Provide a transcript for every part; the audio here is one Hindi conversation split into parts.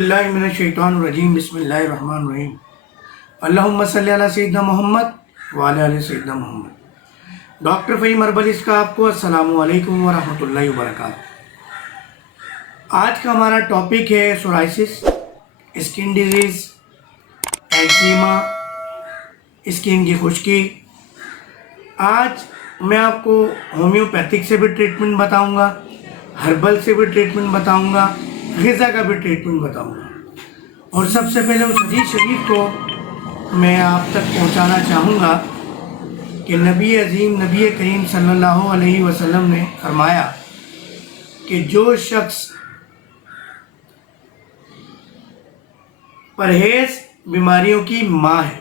बिस्मिल्लाहिर्रहमानिर्रहीम बिस्मिल्लाहिर्रहमानिर्रहीम अल्लाहुम्मा सल्ली अला सय्यिदना मोहम्मद व अला आलि सय्यिदना मोहम्मद। डॉक्टर फ़हीम अरबलिस का आपको अस्सलामु अलैकुम व रहमतुल्लाहि व बरकातुहू। आज का हमारा टॉपिक है psoriasis, skin disease, eczema, skin की खुश्की। आज मैं आपको होम्योपैथिक से भी ट्रीटमेंट बताऊंगा, हर्बल से भी ट्रीटमेंट बताऊंगा, ग़िज़ा का भी ट्रीटमेंट बताऊंगा। और सबसे पहले उस हदीस शरीफ को मैं आप तक पहुंचाना चाहूँगा कि नबी अज़ीम नबी करीम सल्लल्लाहु अलैहि वसल्लम ने फरमाया कि जो शख्स परहेज़ बीमारियों की माँ है,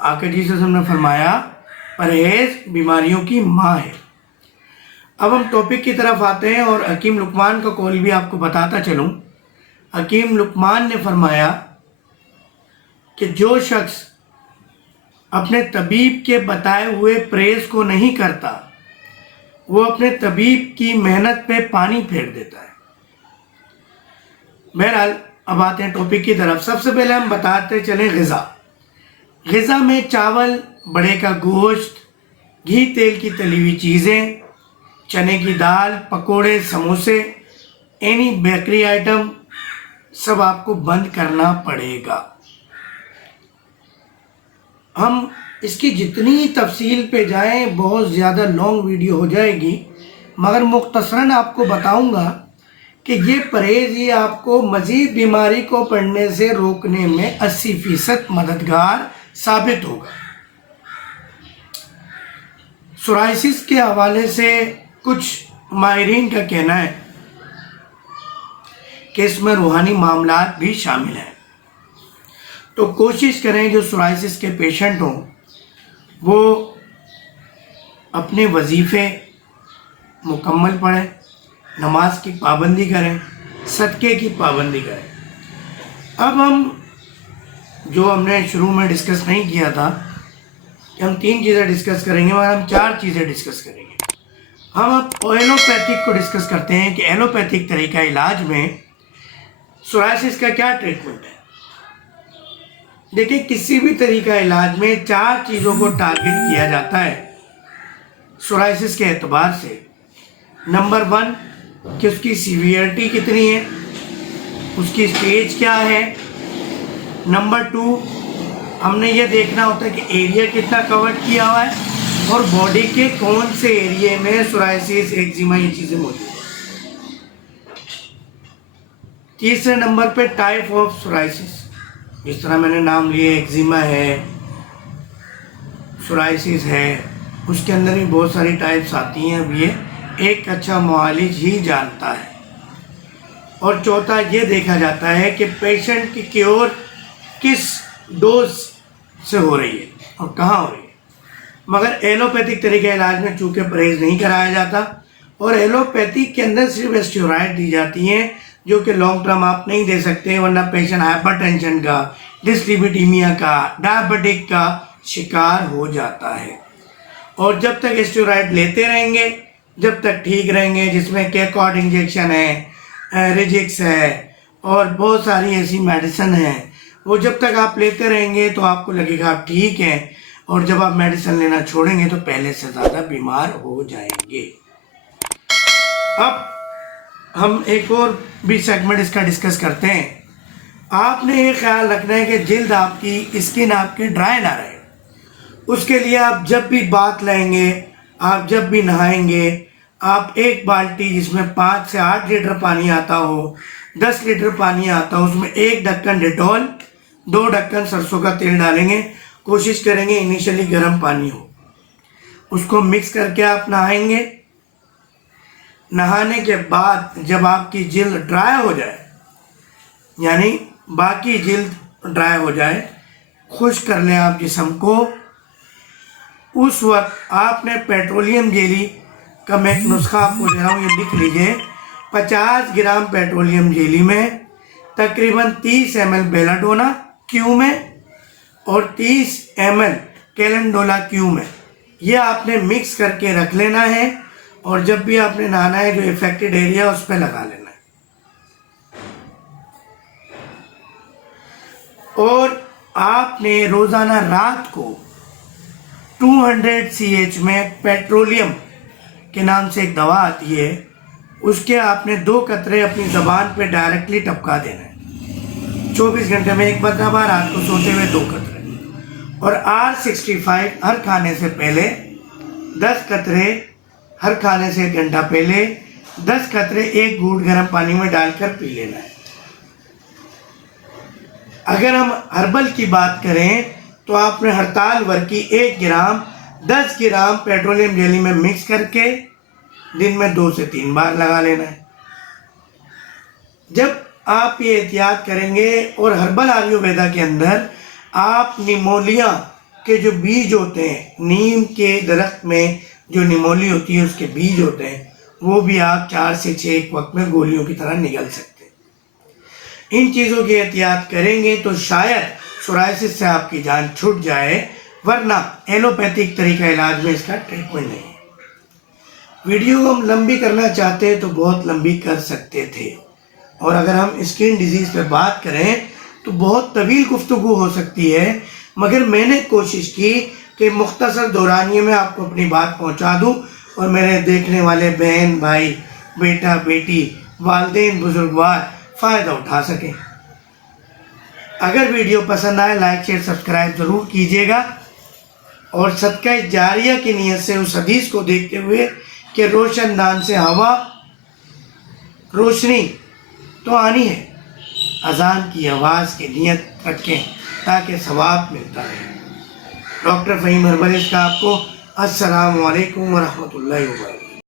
आका जी ने फरमाया परहेज़ बीमारियों की माँ है। अब हम टॉपिक की तरफ आते हैं और हकीम लुकमान का कौल भी आपको बताता चलूँ। हकीम लुकमान ने फरमाया कि जो शख्स अपने तबीब के बताए हुए परहेज़ को नहीं करता, वो अपने तबीब की मेहनत पे पानी फेर देता है। बहरहाल अब आते हैं टॉपिक की तरफ। सबसे पहले हम बताते चलें ग़िज़ा। ग़िज़ा में चावल, बड़े का गोश्त, घी तेल की तली हुई चीज़ें, चने की दाल, पकोड़े, समोसे, एनी बेकरी आइटम सब आपको बंद करना पड़ेगा। हम इसकी जितनी तफसील पे जाएं बहुत ज़्यादा लॉन्ग वीडियो हो जाएगी, मगर मुख्तसरन आपको बताऊंगा कि ये परहेज़ ये आपको मज़ीद बीमारी को बढ़ने से रोकने में 80% मददगार साबित होगा। सोराइसिस के हवाले से कुछ माहिरीन का कहना है कि इसमें रूहानी मामलात भी शामिल हैं। तो कोशिश करें जो सोराइसिस के पेशेंट हों वो अपने वजीफ़े मुकम्मल पढ़ें, नमाज की पाबंदी करें, सदक़े की पाबंदी करें। अब हम जो हमने शुरू में डिस्कस नहीं किया था कि हम 3 चीज़ें डिस्कस करेंगे, मगर हम 4 चीज़ें डिस्कस करेंगे। हम अब एलोपैथिक को डिस्कस करते हैं कि एलोपैथिक तरीका इलाज में सोराइसिस का क्या ट्रीटमेंट है। देखिए, किसी भी तरीका इलाज में 4 चीज़ों को टारगेट किया जाता है सोराइसिस के एतबार से। नंबर 1 कि उसकी सीवियरिटी कितनी है, उसकी स्टेज क्या है। नंबर 2 हमने ये देखना होता है कि एरिया कितना कवर किया हुआ है और बॉडी के कौन से एरिया में सोराइसिस, एक्जिमा ये चीज़ें मौजूद हैं। तीसरे नंबर पे टाइप ऑफ सोराइसिस, जिस तरह मैंने नाम लिए, एक्जिमा है, सोराइसिस है, उसके अंदर भी बहुत सारी टाइप्स आती हैं। अब ये एक अच्छा मुआलिज ही जानता है। और चौथा ये देखा जाता है कि पेशेंट की क्योर किस डोज से हो रही है और कहाँ हो रही है। मगर एलोपैथिक तरीके इलाज में चूँकि परहेज़ नहीं कराया जाता और एलोपैथिक के अंदर सिर्फ स्टेरॉइड दी जाती हैं जो कि लॉन्ग टर्म आप नहीं दे सकते, वरना पेशेंट हाइपरटेंशन का, डिस्लिपिडीमिया का, डायबिटिक का शिकार हो जाता है। और जब तक स्टेरॉइड लेते रहेंगे जब तक ठीक रहेंगे, जिसमें कैकॉड इंजेक्शन है, रिजिक्स है और बहुत सारी ऐसी मेडिसिन हैं, वो जब तक आप लेते रहेंगे तो आपको लगेगा आप ठीक हैं, और जब आप मेडिसिन लेना छोड़ेंगे तो पहले से ज़्यादा बीमार हो जाएंगे। अब हम एक और भी सेगमेंट इसका डिस्कस करते हैं। आपने ये ख्याल रखना है कि जिल्द आपकी, स्किन आपकी ड्राई ना रहे। उसके लिए आप जब भी बात लेंगे, आप जब भी नहाएंगे, आप एक बाल्टी जिसमें 5 से 8 लीटर पानी आता हो, 10 लीटर पानी आता हो, उसमें 1 ढक्कन डेटॉल, 2 ढक्कन सरसों का तेल डालेंगे। कोशिश करेंगे इनिशियली गर्म पानी हो, उसको मिक्स करके आप नहाएंगे। नहाने के बाद जब आपकी जिल्द ड्राई हो जाए, यानी बाकी जिल्द ड्राई हो जाए, खुश कर लें आप जिस्म को, उस वक्त आपने पेट्रोलियम जेली का मैं एक नुस्खा आपको दे रहा हूँ, ये लिख लीजिए। 50 ग्राम पेट्रोलियम जेली में तकरीबन 30 ml बेलाडोना क्यू में और 30 ml कैलेंडोला क्यू में, ये आपने मिक्स करके रख लेना है। और जब भी आपने नहाना है जो इफेक्टेड एरिया उस पर लगा लेना है। और आपने रोज़ाना रात को 200 CH में पेट्रोलियम के नाम से एक दवा आती है, उसके आपने 2 कतरे अपनी ज़बान पे डायरेक्टली टपका देना है। 24 घंटे में एक मरतबा, रात को सोते हुए 2 कतरे। और R65 हर खाने से पहले 10 कतरे, हर खाने से 1 घंटा पहले 10 कतरे 1 घूंट गर्म पानी में डालकर पी लेना है। अगर हम हर्बल की बात करें तो आपने हड़ताल वर्ग की 1 ग्राम 10 ग्राम पेट्रोलियम जेली में मिक्स करके दिन में 2 से 3 बार लगा लेना है। जब आप ये एहतियात करेंगे, और हर्बल आयुर्वेदा के अंदर आप निमोलिया के जो बीज होते हैं, नीम के दरख्त में जो निमोली होती है उसके बीज होते हैं, वो भी आप 4 से 6 एक वक्त में गोलियों की तरह निगल सकते हैं। इन चीज़ों की एहतियात करेंगे तो शायद सोराइसिस से आपकी जान छूट जाए, वरना एलोपैथिक तरीका इलाज में इसका ट्रीटमेंट नहीं है। वीडियो को हम लंबी करना चाहते हैं तो बहुत लंबी कर सकते थे, और अगर हम स्किन डिजीज़ पे बात करें तो बहुत तवील गुफ्तगू हो सकती है, मगर मैंने कोशिश की कि मुख्तसर दौरानिए में आपको अपनी बात पहुंचा दूं और मेरे देखने वाले बहन भाई, बेटा बेटी, वालिदैन, बुजुर्गवार फ़ायदा उठा सकें। अगर वीडियो पसंद आए, लाइक शेयर सब्सक्राइब ज़रूर कीजिएगा, और सदका जारिया की नीयत से उस हदीस को देखते हुए कि रोशनदान से हवा रोशनी तो आनी है, अजान की आवाज़ की नीयत रखें ताकि सवाब मिलता रहे। डॉक्टर फ़हीम हर्बलिस्ट का आपको अस्सलामु अलैकुम व रहमतुल्लाहि व बरकातहू।